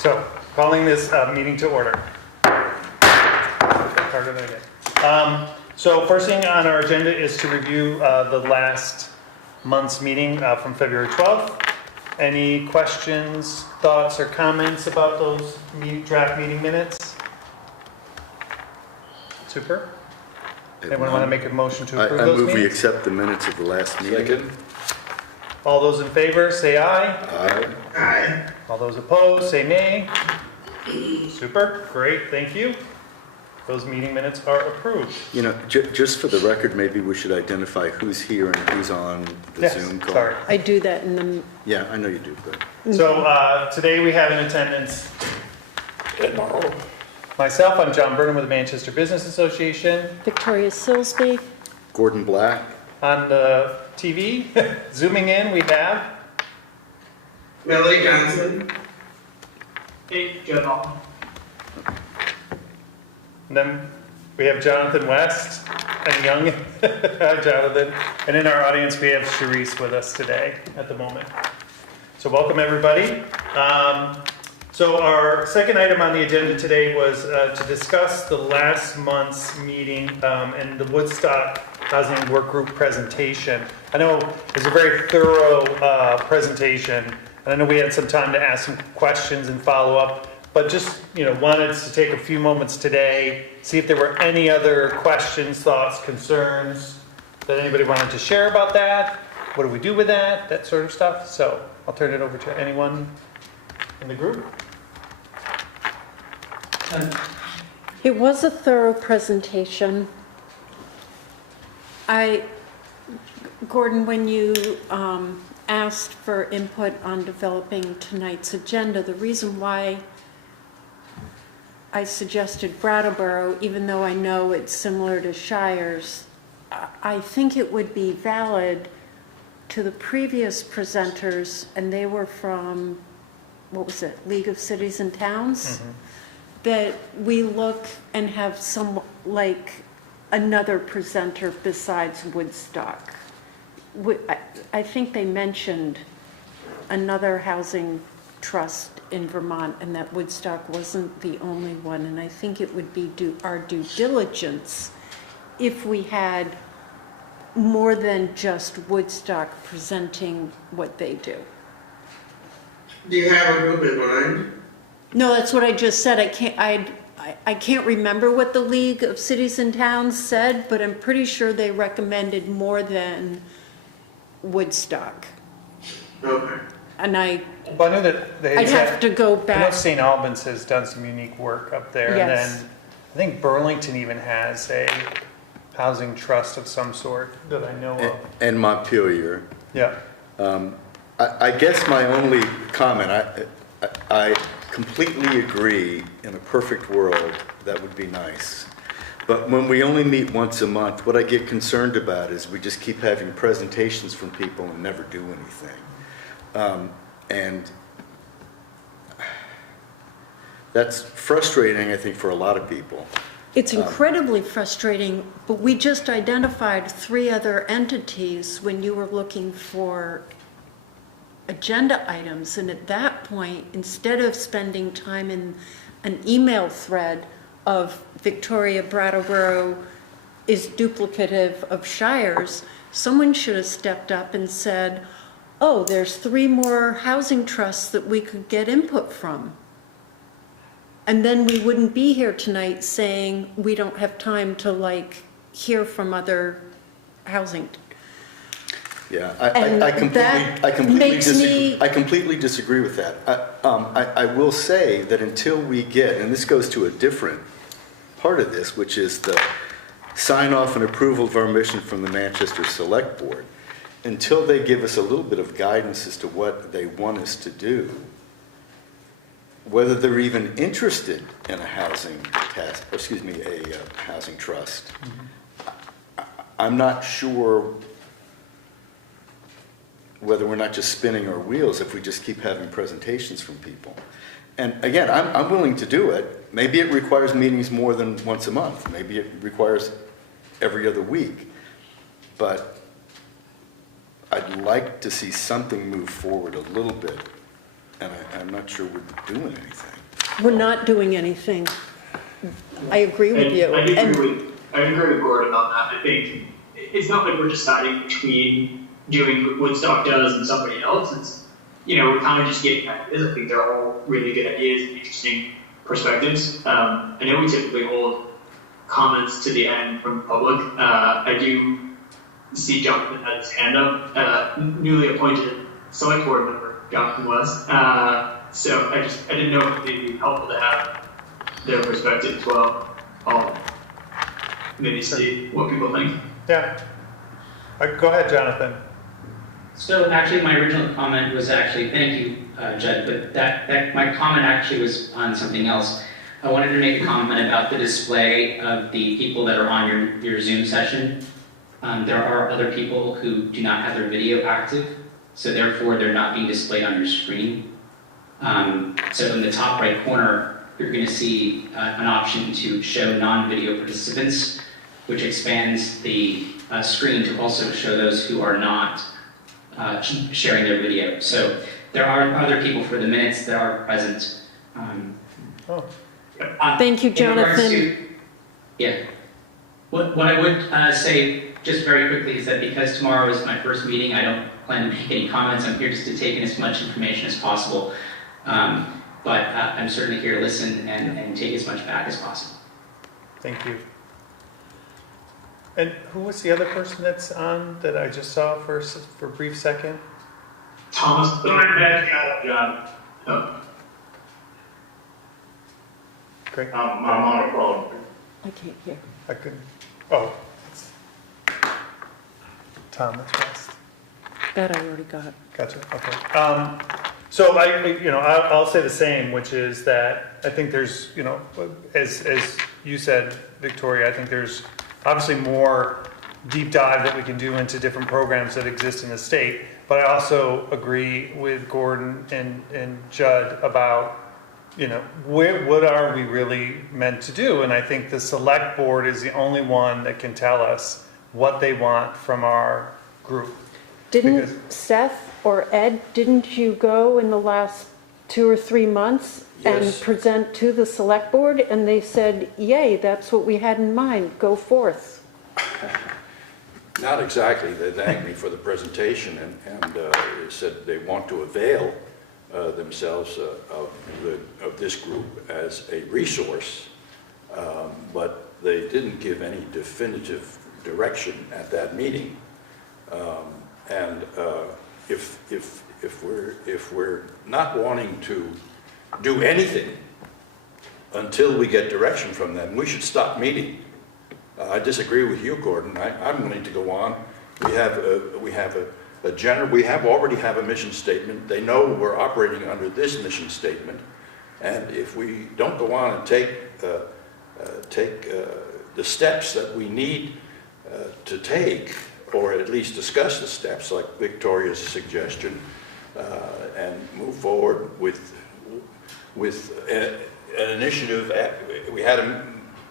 So, calling this meeting to order. Harder than I did. So first thing on our agenda is to review the last month's meeting from February 12th. Any questions, thoughts, or comments about those draft meeting minutes? Super. Anyone want to make a motion to approve I those move we meetings? accept the minutes of the last meeting. Second. All those in favor, say aye. Aye. All those opposed, say nay. Super, great, thank you. Those meeting minutes are approved. You know, just for the record, maybe we should identify who's here and who's on the Yes, Zoom call. sorry. I do that in the, Yeah, I know you do, but So today we have in attendance myself, I'm John Burnham with the Manchester Business Association. Victoria Silsby. Gordon Black, On the TV, zooming in, we have Melody Johnson. and then we have Jonathan West and Young. Hi, Jonathan. And in our audience, we have Sharice with us today at the moment. So welcome, everybody. So our second item on the agenda today was to discuss the last month's meeting and the Woodstock Housing Work Group presentation. I know it was a very thorough presentation, and I know we had some time to ask some questions and follow up, but just, wanted to take a few moments today, see if there were any other questions, thoughts, concerns that anybody wanted to share about that. What do we do with that sort of stuff. So I'll turn it over to anyone in the group. It was a thorough presentation. Gordon, when you asked for input on developing tonight's agenda, the reason why I suggested Brattleboro, even though I know it's similar to Shires, I think it would be valid to the previous presenters, and they were from, what was it, League of Cities and Towns? Mm-hmm. That we look and have some, like, another presenter besides Woodstock. I think they mentioned another housing trust in Vermont, and that Woodstock wasn't the only one. And I think it would be our due diligence if we had more than just Woodstock presenting what they do. Do you have a group in mind? No, that's what I just said. I can't remember what the League of Cities and Towns said, but I'm pretty sure they recommended more than Woodstock. Okay. And Well, I know that they I'd have to go I know back. St. Albans has done some unique work up there. Yes. And then I think Burlington even has a housing trust of some sort that I know of. and Montpelier. Yeah. I guess my only comment, I completely agree, in a perfect world, that would be nice. But when we only meet once a month, what I get concerned about is we just keep having presentations from people and never do anything. And that's frustrating, I think, for a lot of people. It's incredibly frustrating, but we just identified 3 other entities when you were looking for agenda items. And at that point, instead of spending time in an email thread of Victoria Brattleboro is duplicative of Shires, someone should have stepped up and said, oh, there's 3 more housing trusts that we could get input from. And then we wouldn't be here tonight saying we don't have time to hear from other housing. Yeah, And I that completely makes disagree. me- I completely disagree with that. I will say that until we get, and this goes to a different part of this, which is the sign off and approval of our mission from the Manchester Select Board, until they give us a little bit of guidance as to what they want us to do, whether they're even interested in a housing task, a housing trust, I'm not sure whether we're not just spinning our wheels if we just keep having presentations from people. And again, I'm willing to do it. Maybe it requires meetings more than once a month. Maybe it requires every other week. But I'd like to see something move forward a little bit and I'm not sure we're doing anything. We're not doing anything. I agree with you. I And agree with Gordon on that. I think it's not like we're deciding between doing what Woodstock does and somebody else. It's, we're kind of just getting ideas. I think they're all really good ideas and interesting perspectives. I know we typically hold comments to the end from the public. I do see Jonathan had his hand up, newly appointed select board member, Jonathan West. So I didn't know if it'd be helpful to have their perspective as well. I'll maybe see what people think. Yeah. Go ahead, Jonathan. So actually, my original comment was actually, thank you, Judd, but that my comment actually was on something else. I wanted to make a comment about the display of the people that are on your Zoom session. There are other people who do not have their video active, so therefore they're not being displayed on your screen. So in the top right corner, you're going to see an option to show non-video participants, which expands the screen to also show those who are not sharing their video. So there are other people for the minutes that are present. thank you, In regards Jonathan. to- yeah. What I would say just very quickly is that because tomorrow is my first meeting, I don't plan to make any comments. I'm here just to take in as much information as possible. But I'm certainly here to listen and take as much back as possible. Thank you. And who was the other person that's on that I just saw for a brief second? Thomas, John. Oh. Great. I'm on a phone. I can't hear. I couldn't. Oh, it's Thomas West. That I already got. Gotcha. Okay. So I'll say the same, which is that I think there's, as you said, Victoria, I think there's obviously more deep dive that we can do into different programs that exist in the state. But I also agree with Gordon and Judd about, what are we really meant to do? And I think the select board is the only one that can tell us what they want from our group. Didn't Because- Seth or Ed, didn't you go in the last 2 or 3 months and Yes. present to the select board? And they said, yay, that's what we had in mind, go forth. Not exactly. They thanked me for the presentation and said they want to avail themselves of this group as a resource, but they didn't give any definitive direction at that meeting. If we're not wanting to do anything until we get direction from them, we should stop meeting. I disagree with you, Gordon. I'm willing to go on. We already have a mission statement. They know we're operating under this mission statement, and if we don't go on and take the steps that we need to take, or at least discuss the steps like Victoria's suggestion, and move forward with an initiative. We had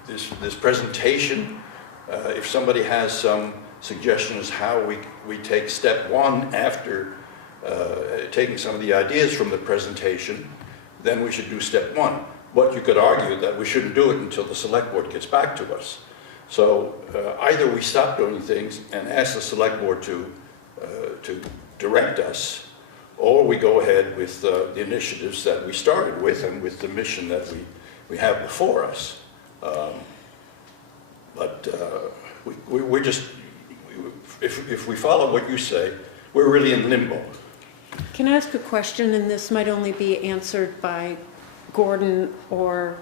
this presentation. If somebody has some suggestions how we take step one after taking some of the ideas from the presentation, then we should do step one. But you could argue that we shouldn't do it until the select board gets back to us. So either we stop doing things and ask the select board to direct us, or we go ahead with the initiatives that we started with and with the mission that we have before us. We're just, if we follow what you say, we're really in limbo. Can I ask a question, and this might only be answered by Gordon or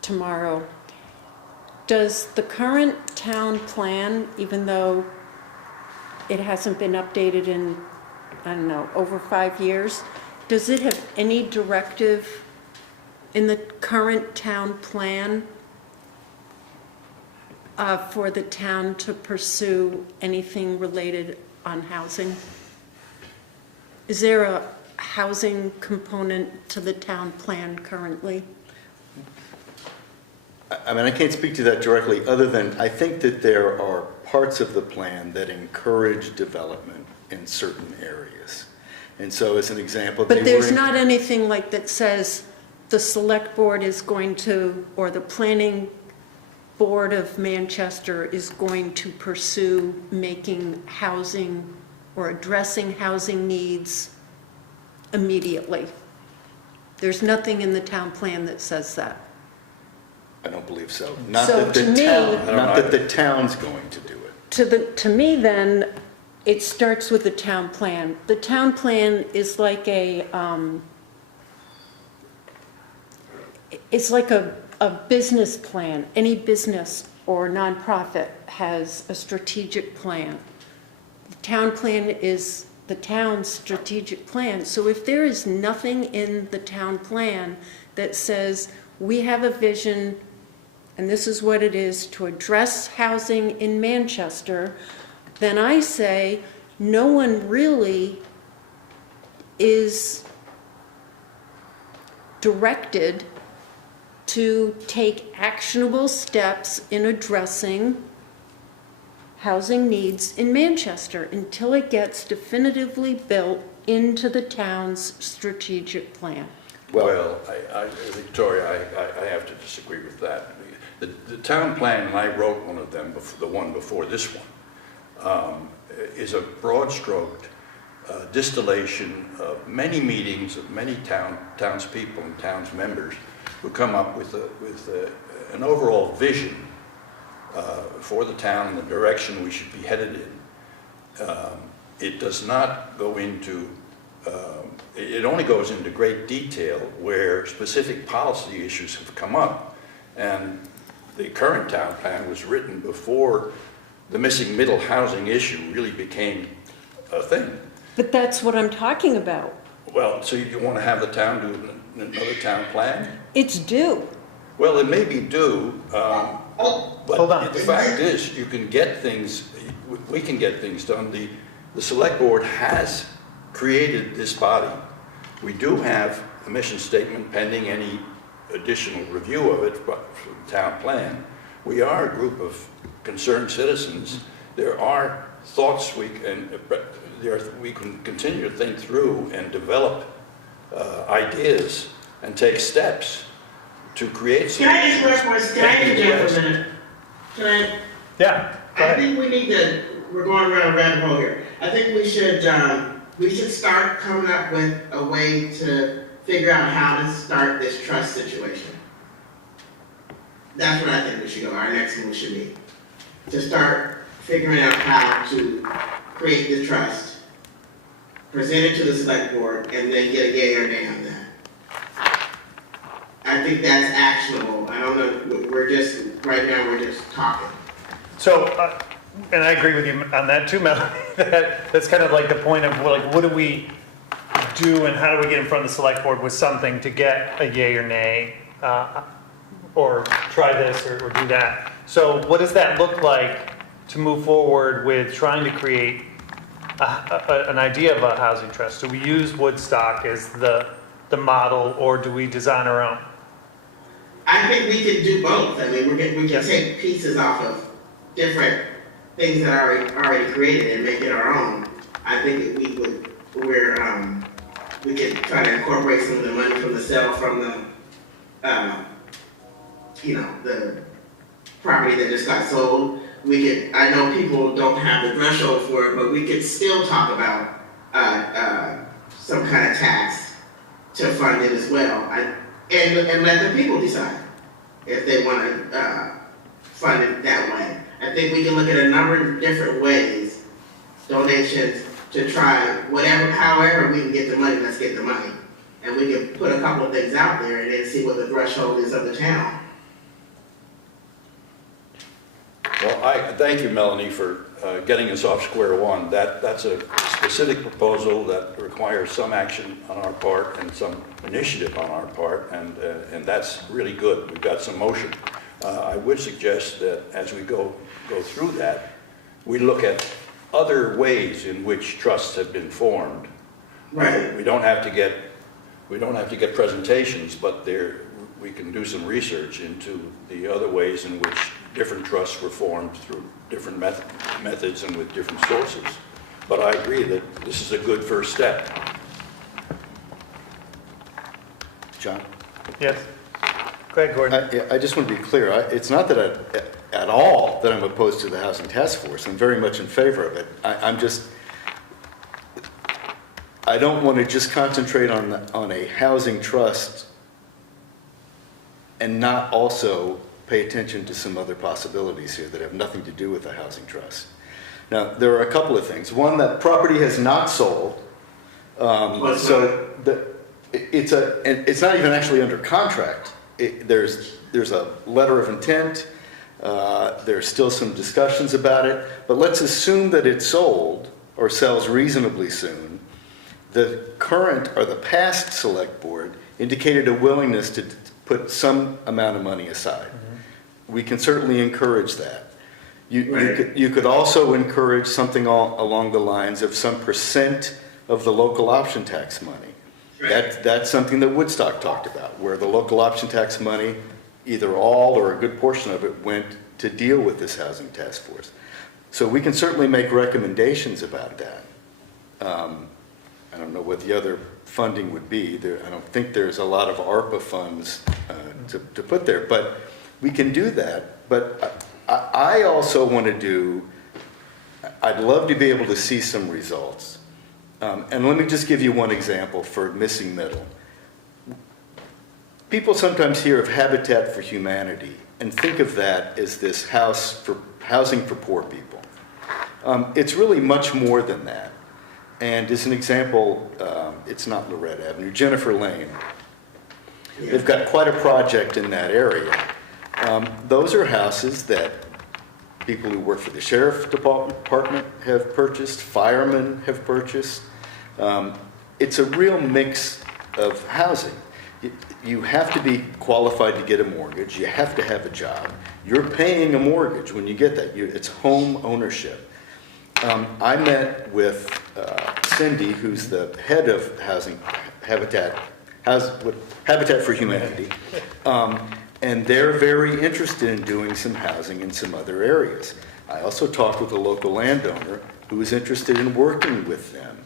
tomorrow? Does the current town plan, even though it hasn't been updated in, I don't know, over 5 years, does it have any directive in the current town plan for the town to pursue anything related on housing? Is there a housing component to the town plan currently? I mean, I can't speak to that directly, other than I think that there are parts of the plan that encourage development in certain areas. And so as an example, But they there's were in- not anything like that says the select board is going to, or the planning board of Manchester is going to pursue making housing or addressing housing needs immediately. There's nothing in the town plan that says that. I don't believe so. Not So that to the me- town, not that the town's going to do it. To me then, it starts with the town plan. The town plan is like it's like a business plan. Any business or nonprofit has a strategic plan. The town plan is the town's strategic plan. So if there is nothing in the town plan that says, we have a vision, and this is what it is, to address housing in Manchester, then I say, no one really is directed to take actionable steps in addressing housing needs in Manchester until it gets definitively built into the town's strategic plan. Well, Victoria, I have to disagree with that. The town plan, and I wrote one of them, the one before this one, is a broad-stroked distillation of many meetings of many townspeople and towns members who come up with an overall vision for the town and the direction we should be headed in. It does not go into, it only goes into great detail where specific policy issues have come up. And the current town plan was written before the missing middle housing issue really became a thing. But that's what I'm talking about. Well, so you want to have the town do another town plan? It's due. Well, it may be due, but Hold on. the fact is, you can get things, we can get things done. The select board has created this body. We do have a mission statement pending any additional review of it from the town plan. We are a group of concerned citizens. There are thoughts we can continue to think through and develop ideas and take steps to create some. Can I express my, can I interject for a minute? Can I? Yeah, go I ahead. think we need to, we're going around a rabbit hole here. I think we should start coming up with a way to figure out how to start this trust situation. That's what I think we should go, our next move should be. To start figuring out how to create the trust, present it to the select board, and then get a yay or nay on that. I think that's actionable. I don't know, right now we're just talking. So, and I agree with you on that too, Melanie. That's kind of like the point of, like, what do we do and how do we get in front of the select board with something to get a yay or nay, or try this or do that. So what does that look like to move forward with trying to create an idea of a housing trust? Do we use Woodstock as the model, or do we design our own? I think we can do both. I mean, we can take pieces off of different things that are already created and make it our own. I think that we could try to incorporate some of the money from the sale from the, the property that just got sold. I know people don't have the threshold for it, but we could still talk about some kind of tax to fund it as well. And let the people decide if they want to fund it that way. I think we can look at a number of different ways, donations, to try however we can get the money, let's get the money. And we can put a couple of things out there and then see what the threshold is of the town. Well, I thank you, Melanie, for getting us off square one. That's a specific proposal that requires some action on our part and some initiative on our part, and that's really good. We've got some motion. I would suggest that as we go through that, we look at other ways in which trusts have been formed. Right. We don't have to get presentations, but we can do some research into the other ways in which different trusts were formed through different methods and with different sources. But I agree that this is a good first step. John? Yes. Go ahead, Gordon. I just want to be clear. It's not that at all that I'm opposed to the Housing Task Force. I'm very much in favor of it. I don't want to just concentrate on a housing trust and not also pay attention to some other possibilities here that have nothing to do with the housing trust. Now, there are a couple of things. One, that property has not sold. It's not even actually under contract. There's a letter of intent. There's still some discussions about it. But let's assume that it's sold or sells reasonably soon. The current or the past select board indicated a willingness to put some amount of money aside. Mm-hmm. We can certainly encourage that. You could also encourage something along the lines of some percent of the local option tax money. That's something that Woodstock talked about, where the local option tax money, either all or a good portion of it, went to deal with this housing task force. So we can certainly make recommendations about that. I don't know what the other funding would be. I don't think there's a lot of ARPA funds to put there, but we can do that. But I also want to I'd love to be able to see some results. And let me just give you one example for missing middle. People sometimes hear of Habitat for Humanity and think of that as this housing for poor people. It's really much more than that. And as an example, it's not Lorette Avenue, Jennifer Lane. They've got quite a project in that area. Those are houses that people who work for the sheriff's department have purchased, firemen have purchased. It's a real mix of housing. You have to be qualified to get a mortgage. You have to have a job. You're paying a mortgage when you get that. It's home ownership. I met with Cindy, who's the head of Habitat for Humanity, and they're very interested in doing some housing in some other areas. I also talked with a local landowner who is interested in working with them.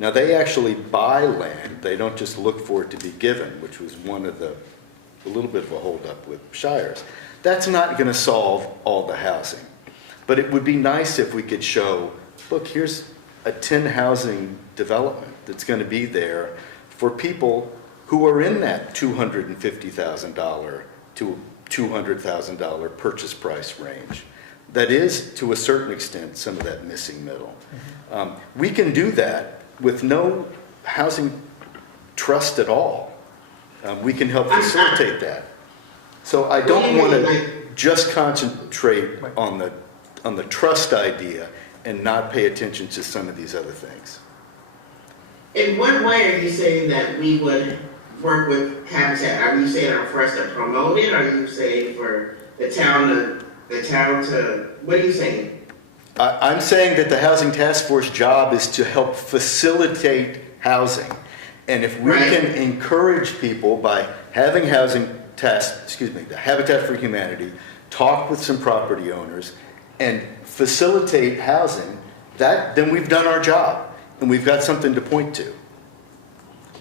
Now, they actually buy land. They don't just look for it to be given, which was a little bit of a holdup with Shires. That's not going to solve all the housing. But it would be nice if we could show, look, here's a 10 housing development that's going to be there for people who are in that $250,000 to $200,000 purchase price range. That is, to a certain extent, some of that missing middle. We can do that with no housing trust at all. We can help facilitate that. So I don't want to just concentrate on the trust idea and not pay attention to some of these other things. In what way are you saying that we would work with Habitat? Are you saying for us to promote it? Are you saying for the town to, what are you saying? I'm saying that the Housing Task Force job is to help facilitate housing. And if we can encourage people by having the Habitat for Humanity talk with some property owners and facilitate housing, then we've done our job and we've got something to point to.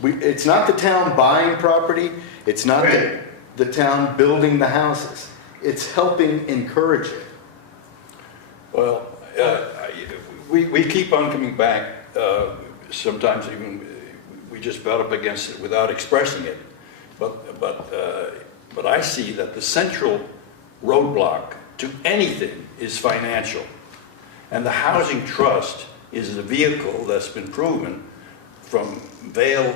It's not the town buying property, it's not the town building the houses. It's helping encourage it. Well, we keep on coming back, sometimes even we just butt up against it without expressing it. But I see that the central roadblock to anything is financial. And the Housing Trust is a vehicle that's been proven from Vail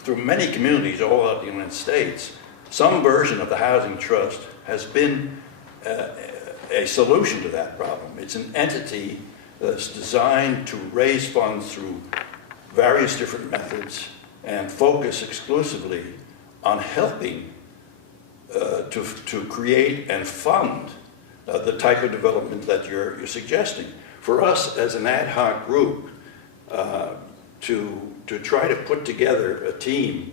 through many communities all over the United States. Some version of the Housing Trust has been a solution to that problem. It's an entity that's designed to raise funds through various different methods and focus exclusively on helping to create and fund the type of development that you're suggesting. For us as an ad hoc group, to try to put together a team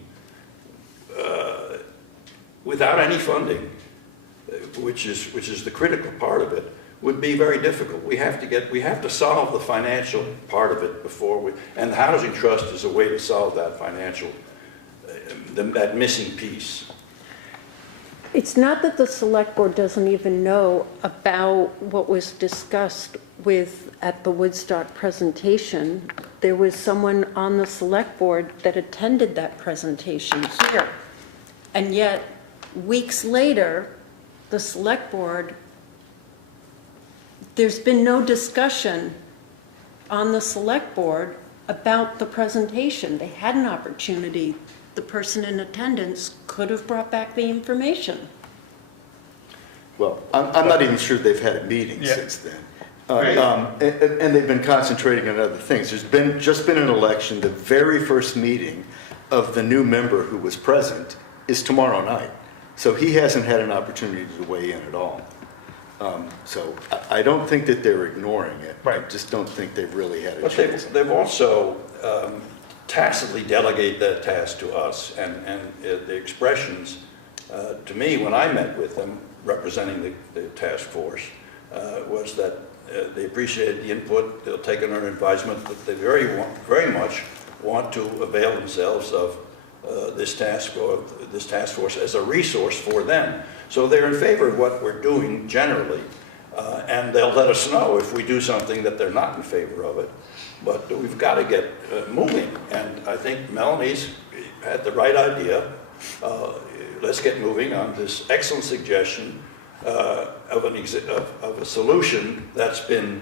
without any funding, which is the critical part of it, would be very difficult. We have to solve the financial part of it before and the Housing Trust is a way to solve that financial that missing piece. It's not that the select board doesn't even know about what was discussed at the Woodstock presentation. There was someone on the select board that attended that presentation here. And yet, weeks later, the select board, there's been no discussion on the select board about the presentation. They had an opportunity. The person in attendance could have brought back the information. Well, I'm not even sure they've had a meeting Yeah. since then. Right. And they've been concentrating on other things. There's just been an election. The very first meeting of the new member who was present is tomorrow night. So he hasn't had an opportunity to weigh in at all. So I don't think that they're ignoring it. I Right. just don't think they've really had a But chance. they've also tacitly delegated that task to us, and the expressions, to me, when I met with them, representing the task force, was that they appreciated the input, they'll take it under advisement, but they very much want to avail themselves of this task force as a resource for them. So they're in favor of what we're doing generally, and they'll let us know if we do something that they're not in favor of it. But we've got to get moving, and I think Melanie's had the right idea. Let's get moving on this excellent suggestion of a solution that's been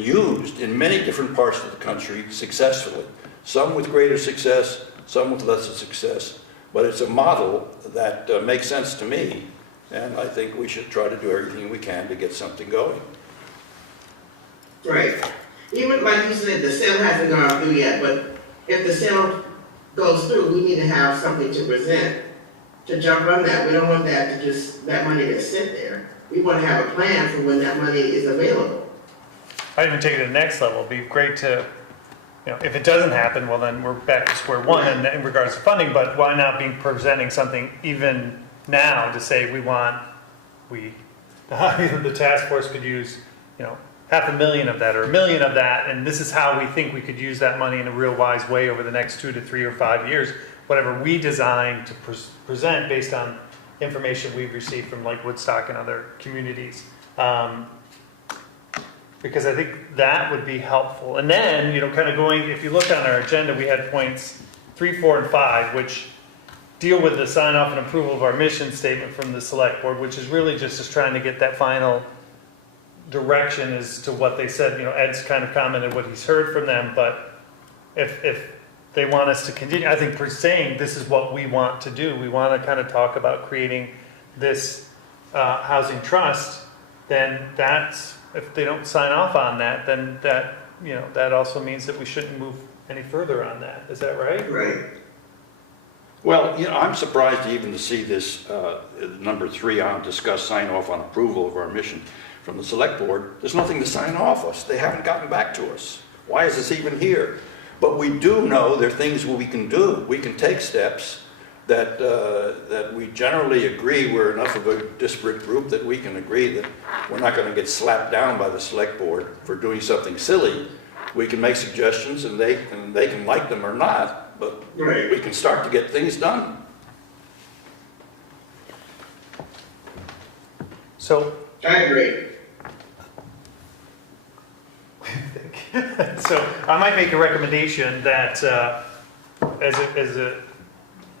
used in many different parts of the country successfully. Some with greater success, some with lesser success. But it's a model that makes sense to me, and I think we should try to do everything we can to get something going. Right. Even like you said, the sale hasn't gone through yet, but if the sale goes through, we need to have something to present to jump on that. We don't want that money to sit there. We want to have a plan for when that money is available. I'd even take it to the next level. It'd be great to, if it doesn't happen, well, then we're back to square one in regards to funding, but why not be presenting something even now to say the task force could use, $500,000 of that or $1 million of that, and this is how we think we could use that money in a real wise way over the next 2 to 3 or 5 years, whatever we design to present based on information we've received from like Woodstock and other communities. Because I think that would be helpful. And then, kind of going, if you look on our agenda, we had points 3, 4, and 5, which deal with the sign off and approval of our mission statement from the select board, which is really just trying to get that final direction as to what they said. Ed's kind of commented what he's heard from them, but if they want us to continue, I think we're saying this is what we want to do. We want to kind of talk about creating this housing trust, then that's, if they don't sign off on that, then that also means that we shouldn't move any further on that. Is that right? Right. Well, I'm surprised even to see this number 3 on discuss sign off on approval of our mission from the select board. There's nothing to sign off us. They haven't gotten back to us. Why is this even here? But we do know there are things we can do. We can take steps that we generally agree we're enough of a disparate group that we can agree that we're not going to get slapped down by the select board for doing something silly. We can make suggestions and they can like them or not, but Right. we can start to get things done. So, I agree. so I might make a recommendation that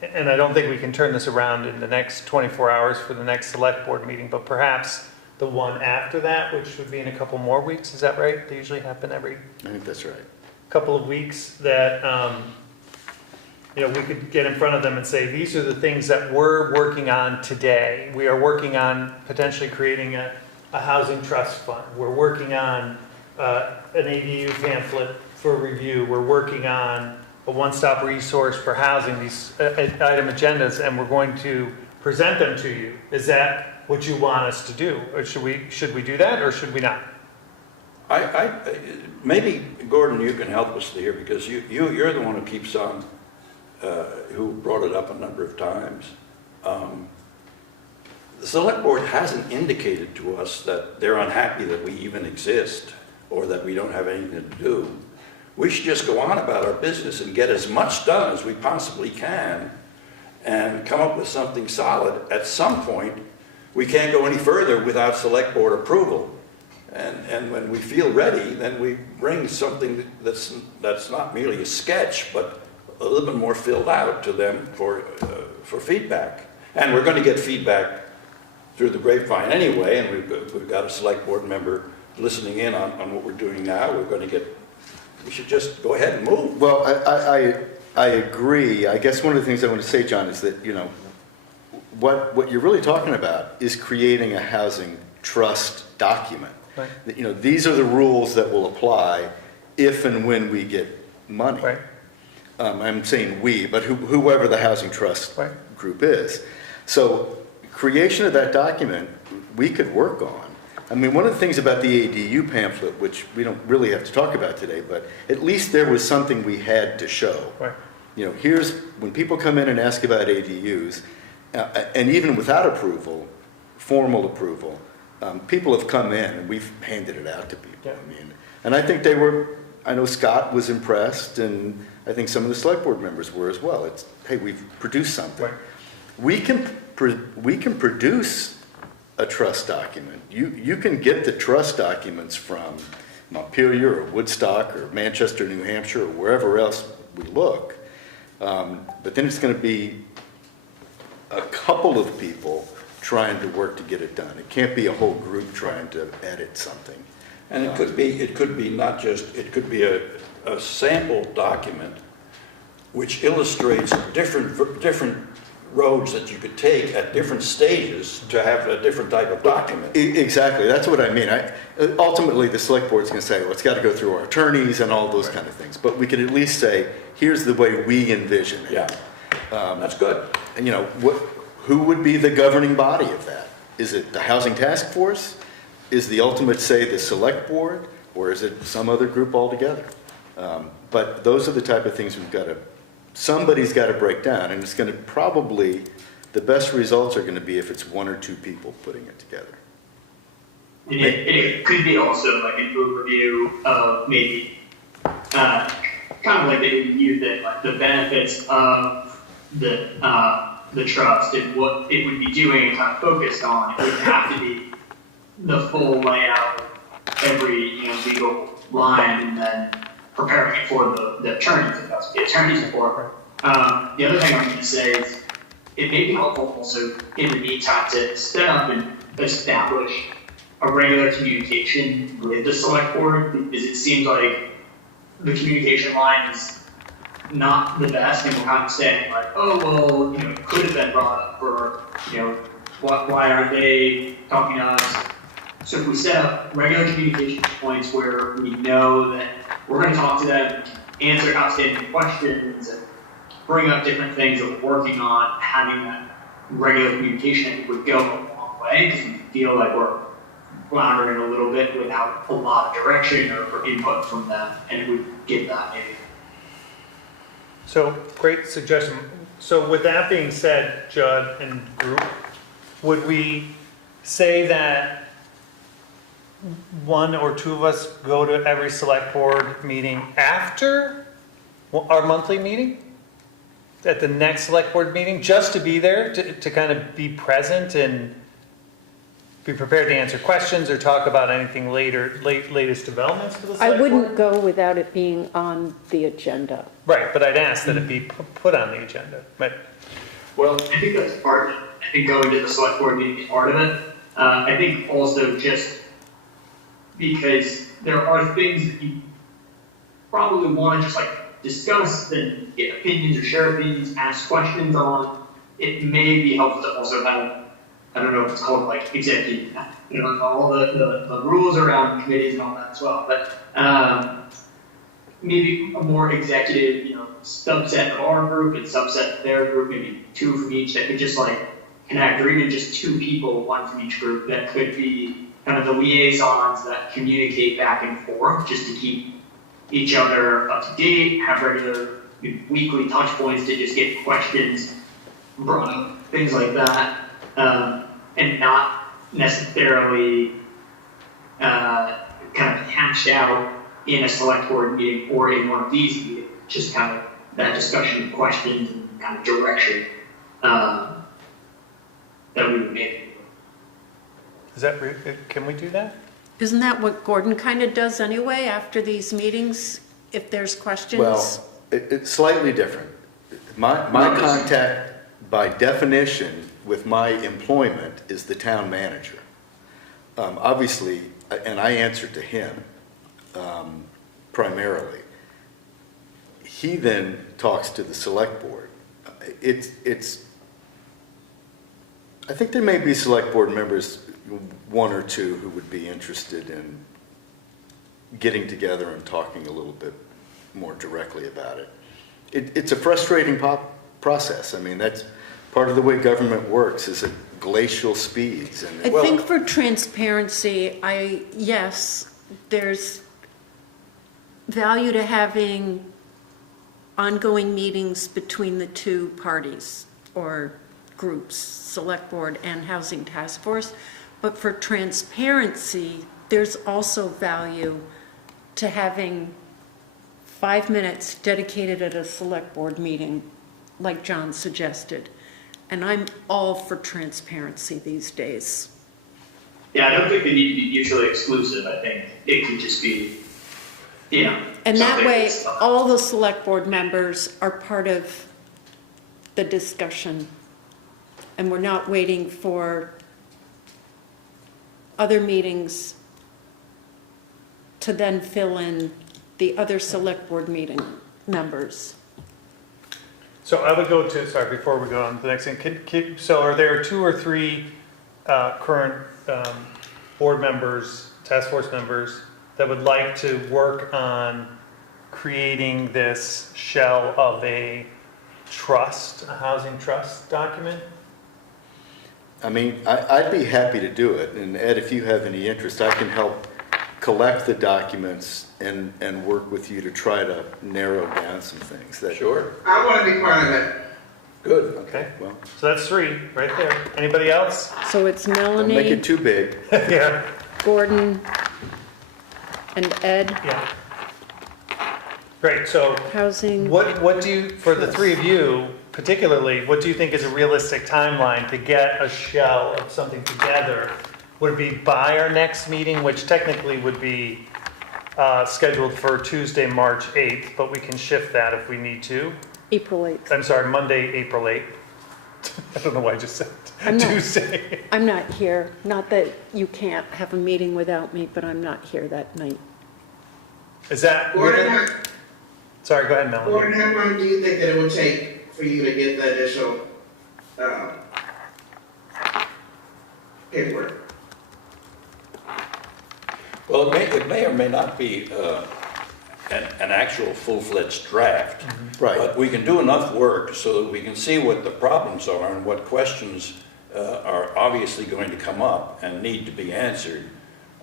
and I don't think we can turn this around in the next 24 hours for the next select board meeting, but perhaps the one after that, which would be in a couple more weeks. Is that right? They usually happen every I think that's right. couple of weeks that, we could get in front of them and say, these are the things that we're working on today. We are working on potentially creating a housing trust fund. We're working on an ADU pamphlet for review. We're working on a one-stop resource for housing, these item agendas, and we're going to present them to you. Is that what you want us to do? Or should we do that, or should we not? Maybe, Gordon, you can help us here because you're the one who keeps on, who brought it up a number of times. The select board hasn't indicated to us that they're unhappy that we even exist or that we don't have anything to do. We should just go on about our business and get as much done as we possibly can and come up with something solid. At some point, we can't go any further without select board approval. And when we feel ready, then we bring something that's not merely a sketch, but a little bit more filled out to them for feedback. And we're going to get feedback through the grapevine anyway, and we've got a select board member listening in on what we're doing now. We should just go ahead and move. Well, I agree. I guess one of the things I want to say, John, is that, what you're really talking about is creating a housing trust document. Right. These are the rules that will apply if and when we get money. Right. I'm saying we, but whoever the housing trust Right. group is. So creation of that document, we could work on. I mean, one of the things about the ADU pamphlet, which we don't really have to talk about today, but at least there was something we had to show. Right. Here's, when people come in and ask about ADUs, and even without approval, formal approval, people have come in and we've handed it out to people. Yeah. And I think I know Scott was impressed, and I think some of the select board members were as well. It's, hey, we've produced something. Right. We can produce a trust document. You can get the trust documents from Montpelier or Woodstock or Manchester, New Hampshire, or wherever else we look. But then it's going to be a couple of people trying to work to get it done. It can't be a whole group trying to edit something. And it could be not just, it could be a sample document which illustrates different roads that you could take at different stages to have a different type of document. Exactly, that's what I mean. Ultimately, the select board's going to say, well, it's got to go through our attorneys and all those kind of things. But we can at least say, here's the way we envision it. Yeah, that's good. And who would be the governing body of that? Is it the Housing Task Force? Is the ultimate say the select board? Or is it some other group altogether? But those are the type of things somebody's got to break down. And it's going to probably, the best results are going to be if it's one or two people putting it together. And it could be also like an overview of maybe kind of like the view that like the benefits of the trust and what it would be doing and kind of focused on. It wouldn't have to be the full layout of every legal line and then preparing it for the attorneys, if that's what the attorneys are for. The other thing I'm going to say is it may be helpful also in the meantime to set up and establish a regular communication with the select board, because it seems like the communication line is not the best, and we're kind of saying like, oh well, it could have been brought up, or why aren't they talking to us? So if we set up regular communication points where we know that we're going to talk to them, answer outstanding questions, and bring up different things that we're working on, having that regular communication, I think would go a long way, because we feel like we're floundering a little bit without a lot of direction or input from them, and it would give that maybe. So, great suggestion. So with that being said, Judd and group, would we say that one or two of us go to every select board meeting after our monthly meeting? At the next select board meeting, just to be there, to kind of be present and be prepared to answer questions or talk about anything latest developments for the select I wouldn't board? go without it being on the agenda. Right, but I'd ask that it be put on the agenda. But Well, I think that's part of it. I think going to the select board meeting is part of it. I think also just because there are things that you probably want to just like discuss and get opinions or share opinions, ask questions on. It may be helpful to also have, I don't know if it's called like executive, all the rules around committees and all that as well, but maybe a more executive, subset of our group and subset of their group, maybe two from each that could just like connect, or even just two people, one from each group that could be kind of the liaisons that communicate back and forth just to keep each other up to date, have regular weekly touch points to just get questions brought up, things like that, and not necessarily kind of hashed out in a select board meeting or in one of these meetings, just kind of that discussion, questions, and kind of direction that we would make. Is that, can we do that? Isn't that what Gordon kind of does anyway after these meetings, if there's questions? Well, it's slightly different. My contact, by definition, with my employment is the town manager. Obviously, and I answer to him primarily. He then talks to the select board. I think there may be select board members, one or two, who would be interested in getting together and talking a little bit more directly about it. It's a frustrating process. I mean, that's part of the way government works, is at glacial speeds. And I think for transparency, yes, there's value to having ongoing meetings between the two parties or groups, Select Board and Housing Task Force. But for transparency, there's also value to having 5 minutes dedicated at a Select Board meeting, like John suggested. And I'm all for transparency these days. Yeah, I don't think they need to be mutually exclusive. I think it can just be, And that something way, that's- all the Select Board members are part of the discussion. And we're not waiting for other meetings to then fill in the other Select Board meeting members. So I would go to, sorry, before we go on to the next thing, so are there 2 or 3 current board members, task force members, that would like to work on creating this shell of a trust, a housing trust document? I mean, I'd be happy to do it. And Ed, if you have any interest, I can help collect the documents and work with you to try to narrow down some things. Sure, I want to be part of it. good. Okay, Well, so that's 3 right there. Anybody else? So it's don't make it Melanie, too big. Yeah, Gordon, and Ed, yeah. Great, so housing. what do you, for the 3 of you particularly, what do you think is a realistic timeline to get a shell of something together? Would it be by our next meeting, which technically would be scheduled for Tuesday, March 8th, but we can shift that if we need to? April 8th. I'm sorry, Monday, April 8th. I don't know why I just said I'm not- Tuesday. I'm not here. Not that you can't have a meeting without me, but I'm not here that night. Is that, Gordon, sorry, go ahead, Melanie. Gordon, how long do you think that it would take for you to get the initial paperwork? Well, it may or may not be an actual full-fledged draft. Right. But we can do enough work so that we can see what the problems are and what questions are obviously going to come up and need to be answered.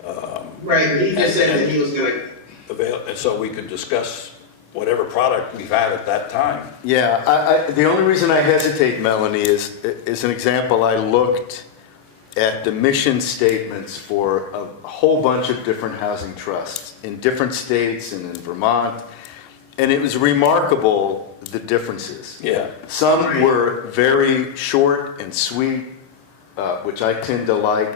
Right, but he just said that he was gonna, And so we could discuss whatever product we've had at that time. Yeah, the only reason I hesitate, Melanie, is an example. I looked at the mission statements for a whole bunch of different housing trusts in different states and in Vermont, and it was remarkable the differences. Yeah. Some were very short and sweet, which I tend to like.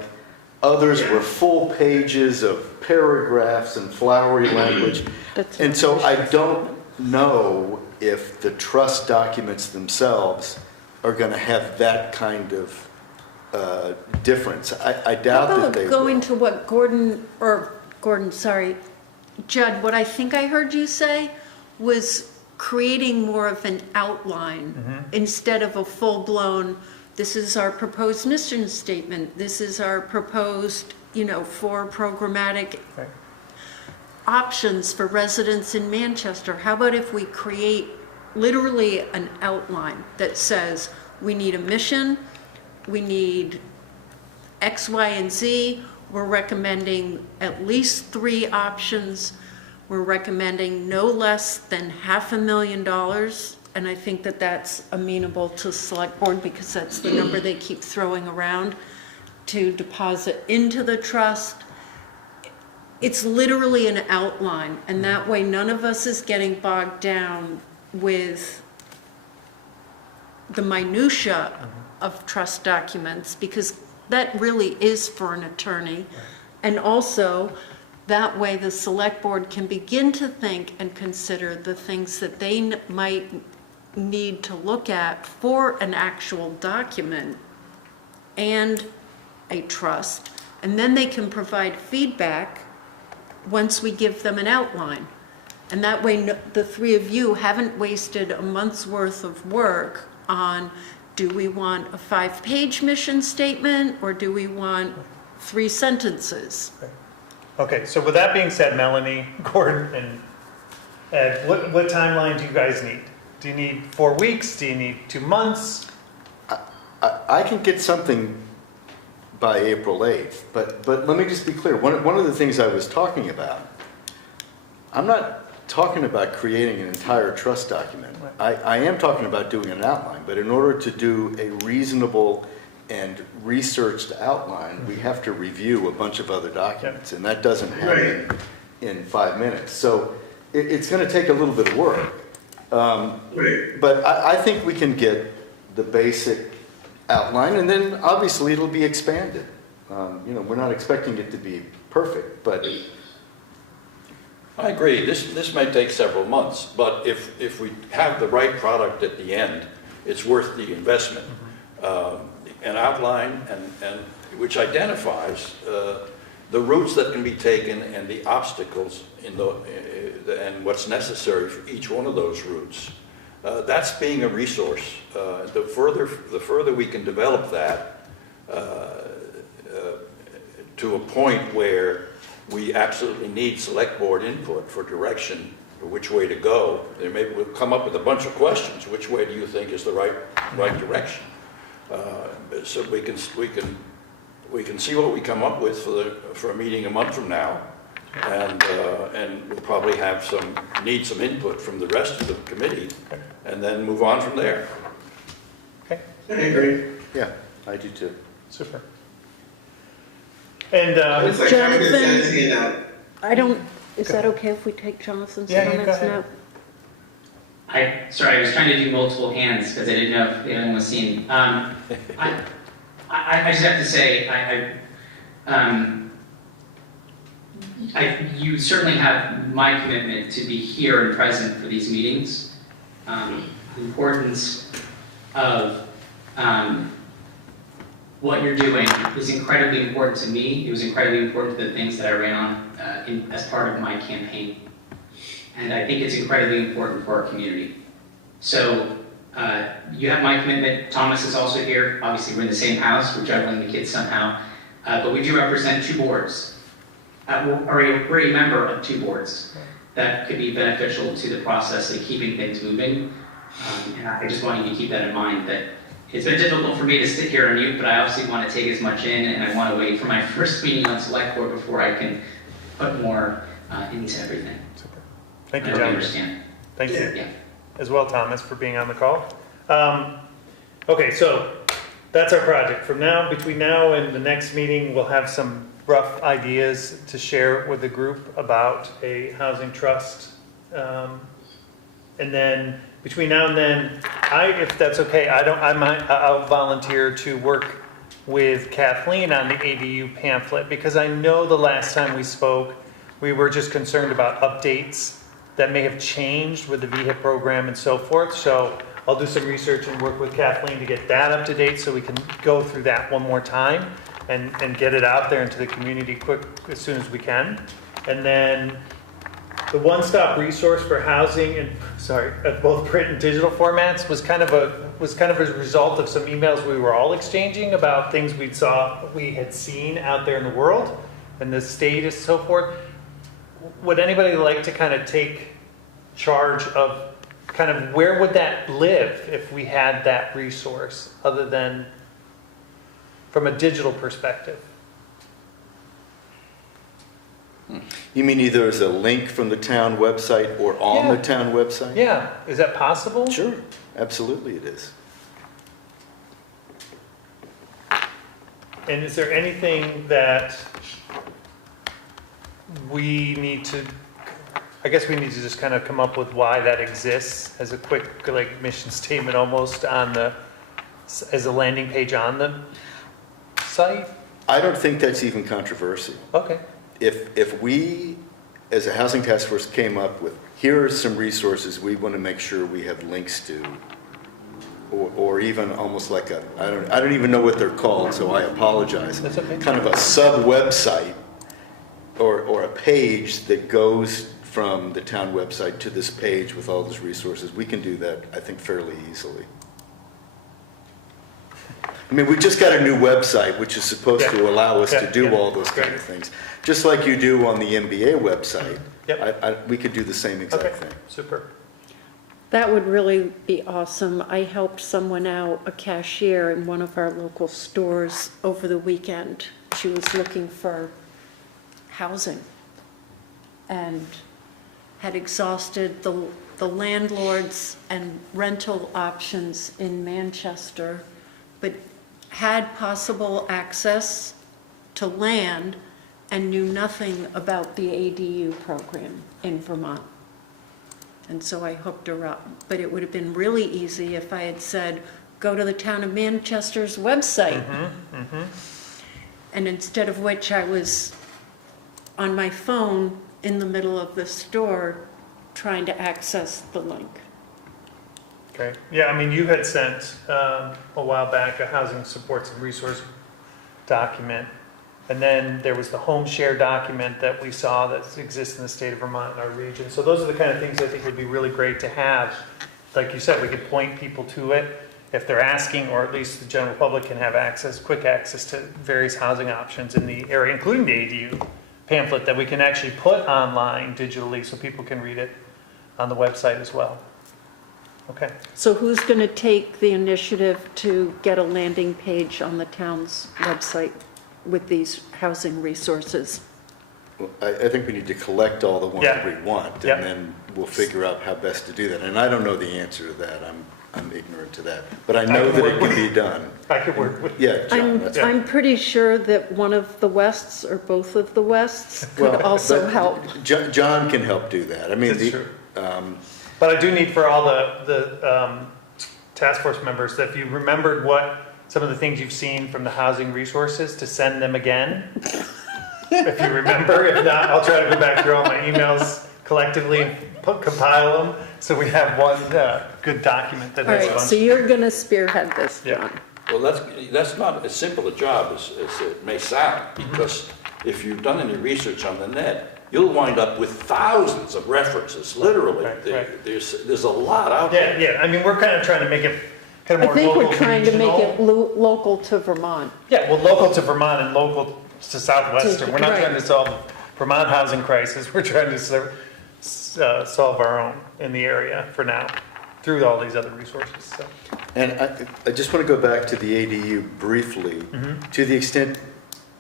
Others were full pages of paragraphs and flowery language. And so I don't know if the trust documents themselves are going to have that kind of difference. I doubt How that they about will. going to what Judd, what I think I heard you say was creating more of an outline instead of a full-blown, this is our proposed mission statement, this is our proposed, 4 programmatic Right. options for residents in Manchester. How about if we create literally an outline that says, we need a mission, we need X, Y, and Z, we're recommending at least 3 options, we're recommending no less than $500,000, and I think that that's amenable to Select Board because that's the number they keep throwing around to deposit into the trust. it's literally an outline, and that way none of us is getting bogged down with the minutia of trust documents, because that really is for an attorney. And also, that way the select board can begin to think and consider the things that they might need to look at for an actual document and a trust. And then they can provide feedback once we give them an outline. And that way, the three of you haven't wasted a month's worth of work on, do we want a 5-page mission statement, or do we want 3 sentences? Okay, so with that being said, Melanie, Gordon, and Ed, what timeline do you guys need? Do you need 4 weeks? Do you need 2 months? I can get something by April 8th, but let me just be clear. One of the things I was talking about, I'm not talking about creating an entire trust document. I am talking about doing an outline, but in order to do a reasonable and researched outline, we have to review a bunch of other documents, and that doesn't happen in 5 minutes. So it's going to take a little bit of work. But I think we can get the basic outline, and then obviously it'll be expanded. We're not expecting it to be perfect, but I agree, this may take several months, but if we have the right product at the end, it's worth the investment. An outline and which identifies the routes that can be taken and the obstacles and what's necessary for each one of those routes. That's being a resource. The further we can develop that to a point where we absolutely need select board input for direction, for which way to go. Maybe we'll come up with a bunch of questions. Which way do you think is the right direction? So we can see what we come up with for a meeting a month from now, and we'll probably need some input from the rest of the committee, and then move on from there. Okay, I agree. yeah, I do too. super. And It's like trying to Jonathan? send it out. I don't, is that okay if we take Jonathan's Yeah, you go comments ahead. now? Sorry, I was trying to do multiple hands because I didn't know if anyone was seeing. I just have to say, you certainly have my commitment to be here and present for these meetings. The importance of what you're doing is incredibly important to me. It was incredibly important to the things that I ran on as part of my campaign. And I think it's incredibly important for our community. So you have my commitment. Thomas is also here. Obviously, we're in the same house. We're juggling the kids somehow. But we do represent 2 boards. We're a member of 2 boards. That could be beneficial to the process of keeping things moving. And I just want you to keep that in mind, that it's been difficult for me to sit here on mute, but I obviously want to take as much in, and I want to wait for my first meeting on select board before I can put more into everything. super. Thank you, I hope you John. understand. Thank you. Yeah. As well, Thomas, for being on the call. Okay, so that's our project. Between now and the next meeting, we'll have some rough ideas to share with the group about a housing trust. And then between now and then, if that's okay, I'll volunteer to work with Kathleen on the ADU pamphlet, because I know the last time we spoke, we were just concerned about updates that may have changed with the VHIP program and so forth. So I'll do some research and work with Kathleen to get that up to date so we can go through that one more time and get it out there into the community quick as soon as we can. And then the one-stop resource for housing and both print and digital formats was kind of a result of some emails we were all exchanging about things we had seen out there in the world and the state and so forth. Would anybody like to kind of take charge of kind of where would that live if we had that resource, other than from a digital perspective? You mean either as a link from the town website or on Yeah. the town website? Yeah, is that possible? Sure, absolutely it is. And is there anything that we need to, I guess we need to just kind of come up with why that exists as a quick, like, mission statement almost on the, as a landing page on the site? I don't think that's even controversial. Okay. If we, as a housing task force, came up with, here are some resources we want to make sure we have links to, or even almost like a, I don't even know what they're called, so I apologize. That's okay. Kind of a sub-website or a page that goes from the town website to this page with all those resources, we can do that, I think, fairly easily. I mean, we just got a new website, which is supposed to allow us to do all those kind of things. Just like you do on the MBA website, we could do the same exact thing. Super. That would really be awesome. I helped someone out, a cashier in one of our local stores over the weekend. She was looking for housing and had exhausted the landlords and rental options in Manchester, but had possible access to land and knew nothing about the ADU program in Vermont. And so I hooked her up. But it would have been really easy if I had said, go to the town of Manchester's website. And instead of which I was on my phone in the middle of the store trying to access the link. Okay. Yeah, I mean, you had sent a while back a housing supports and resource document. And then there was the home share document that we saw that exists in the state of Vermont in our region. So those are the kind of things I think would be really great to have. Like you said, we could point people to it if they're asking, or at least the general public can have access, quick access to various housing options in the area, including the ADU pamphlet that we can actually put online digitally so people can read it on the website as well. Okay. So who's going to take the initiative to get a landing page on the town's website with these housing resources? Well, I think we need to collect all the ones that we want, and then we'll figure out how best to do that. And I don't know the answer to that. I'm ignorant to that. But I know that it can be done. I could work with. Yeah, John, that's right. I'm pretty sure that one of the Wests or both of the Wests could also but help. John can help do that. I mean, That's true. But I do need for all the task force members that if you remembered what some of the things you've seen from the housing resources, to send them again. If you remember, if not, I'll try to go back through all my emails collectively and compile them so we have one good document that All has a right, bunch. so you're going to spearhead this, John. Well, that's not as simple a job as it may sound, because if you've done any research on the net, you'll wind up with thousands of references, literally. Right. There's a lot out there. Yeah, I mean, we're kind of trying to make it kind of I more think local, we're trying to make it regional. local to Vermont. Yeah, well, local to Vermont and local to Southwestern. We're not Right. trying to solve the Vermont housing crisis. We're trying to solve our own in the area for now through all these other resources. So. And I just want to go back to the ADU briefly, to the extent,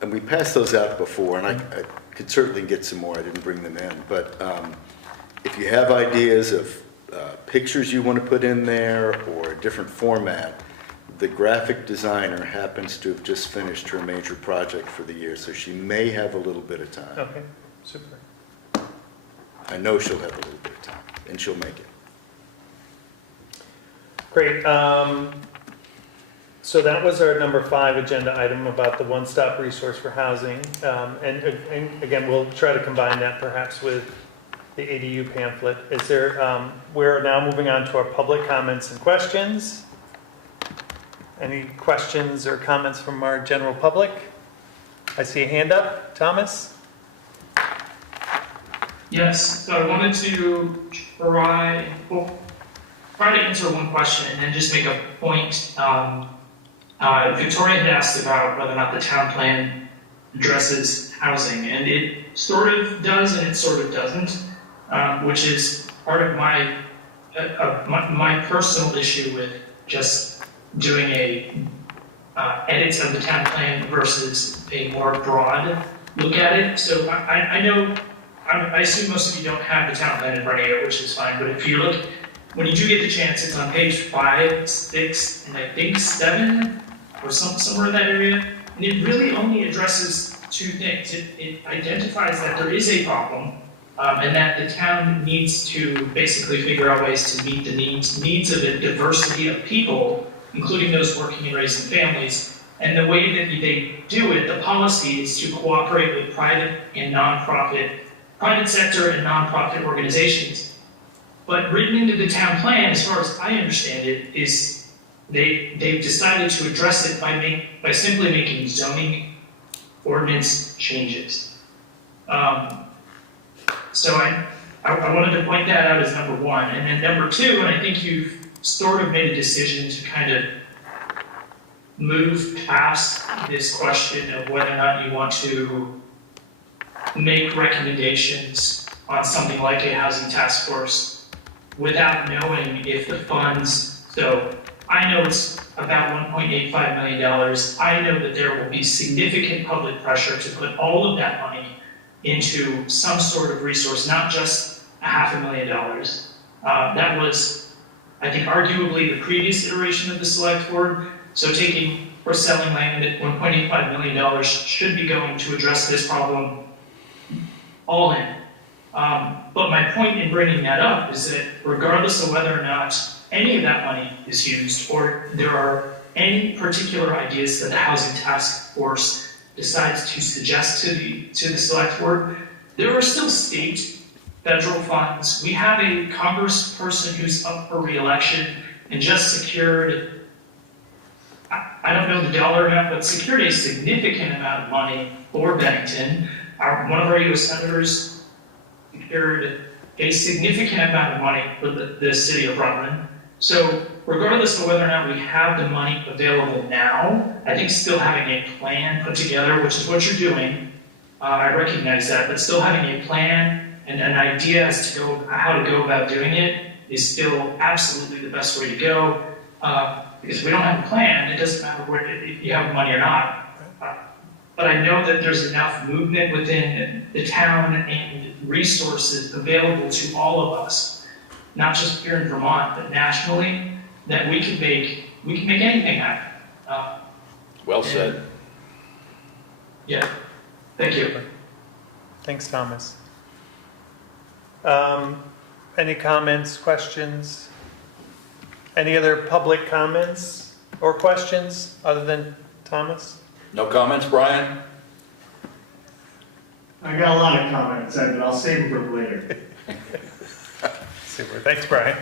and we passed those out before, and I could certainly get some more, I didn't bring them in, but if you have ideas of pictures you want to put in there or a different format, the graphic designer happens to have just finished her major project for the year, so she may have a little bit of time. Okay, super. I know she'll have a little bit of time, and she'll make it. Great. So that was our number 5 agenda item about the one-stop resource for housing. And again, we'll try to combine that perhaps with the ADU pamphlet. Is there, we're now moving on to our public comments and questions. Any questions or comments from our general public? I see a hand up. Thomas? Yes, so I wanted to try to answer one question and then just make a point. Victoria had asked about whether or not the town plan addresses housing, and it sort of does and it sort of doesn't, which is part of my personal issue with just doing a edits of the town plan versus a more broad look at it. So I know, I assume most of you don't have the town plan in front of you, which is fine, but if you look, when you do get the chance, it's on page 5, 6, and I think 7, or somewhere in that area, and it really only addresses two things. It identifies that there is a problem, and that the town needs to basically figure out ways to meet the needs of a diversity of people, including those working and raising families. And the way that they do it, the policy is to cooperate with private sector and nonprofit organizations. But written into the town plan, as far as I understand it, is they've decided to address it by simply making zoning ordinance changes. So I wanted to point that out as number one. And then number two, and I think you've sort of made a decision to kind of move past this question of whether or not you want to make recommendations on something like a housing task force without knowing if the funds, so I know it's about $1.85 million. I know that there will be significant public pressure to put all of that money into some sort of resource, not just $500,000. That was, I think, arguably the previous iteration of the select board. So taking or selling land at $1.85 million should be going to address this problem all in. But my point in bringing that up is that regardless of whether or not any of that money is used, or there are any particular ideas that the Housing Task Force decides to suggest to the select board, there are still state, federal funds. We have a congressperson who's up for re-election and just secured, I don't know the dollar amount, but secured a significant amount of money for Bennington. One of our U.S. senators secured a significant amount of money for the city of Rutland. So regardless of whether or not we have the money available now, I think still having a plan put together, which is what you're doing, I recognize that, but still having a plan and an idea as to how to go about doing it is still absolutely the best way to go. Because if we don't have a plan, it doesn't matter if you have the money or not. But I know that there's enough movement within the town and resources available to all of us, not just here in Vermont, but nationally, that we can make anything happen. Well said. Yeah, thank you. Thanks, Thomas. Any comments, questions? Any other public comments or questions other than Thomas? No comments, Brian? I got a lot of comments, but I'll save them for later. Super, thanks, Brian.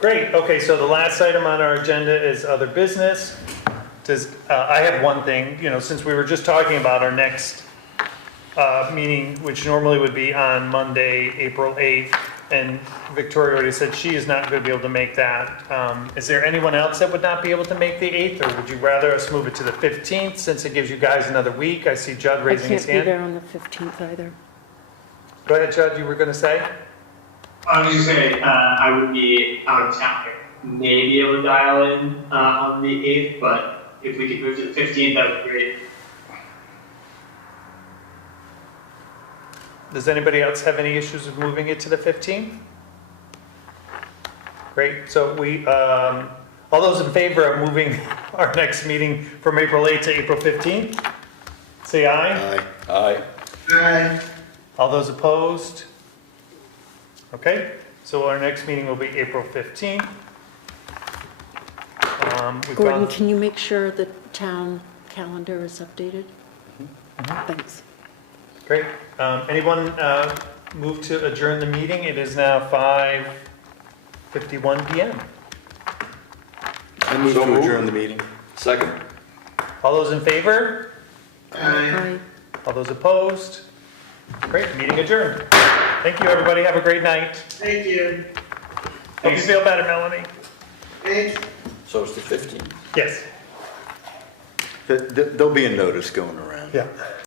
Great, okay, so the last item on our agenda is other business. I have one thing, since we were just talking about our next meeting, which normally would be on Monday, April 8th, and Victoria already said she is not going to be able to make that. Is there anyone else that would not be able to make the 8th, or would you rather us move it to the 15th, since it gives you guys another week? I see Judd raising his hand. I can't be there on the 15th either. Go ahead, Judd, you were going to say? I was just saying, I would be out of town. I may be able to dial in on the 8th, but if we could move to the 15th, that would be great. Does anybody else have any issues with moving it to the 15th? Great, so all those in favor of moving our next meeting from April 8th to April 15th? Say aye. Aye. Aye. Aye. All those opposed? Okay, so our next meeting will be April 15th. Gordon, can you make sure the town calendar is updated? Thanks. Great. Anyone move to adjourn the meeting? It is now 5:51 p.m. I move So to moved. adjourn the meeting. Second. All those in favor? Aye. Aye. All those opposed? Great, meeting adjourned. Thank you, everybody. Have a great night. Thank you. Hope you feel better, Melanie. Thanks. So it's the 15th. Yes. There'll be a notice going around. Yeah.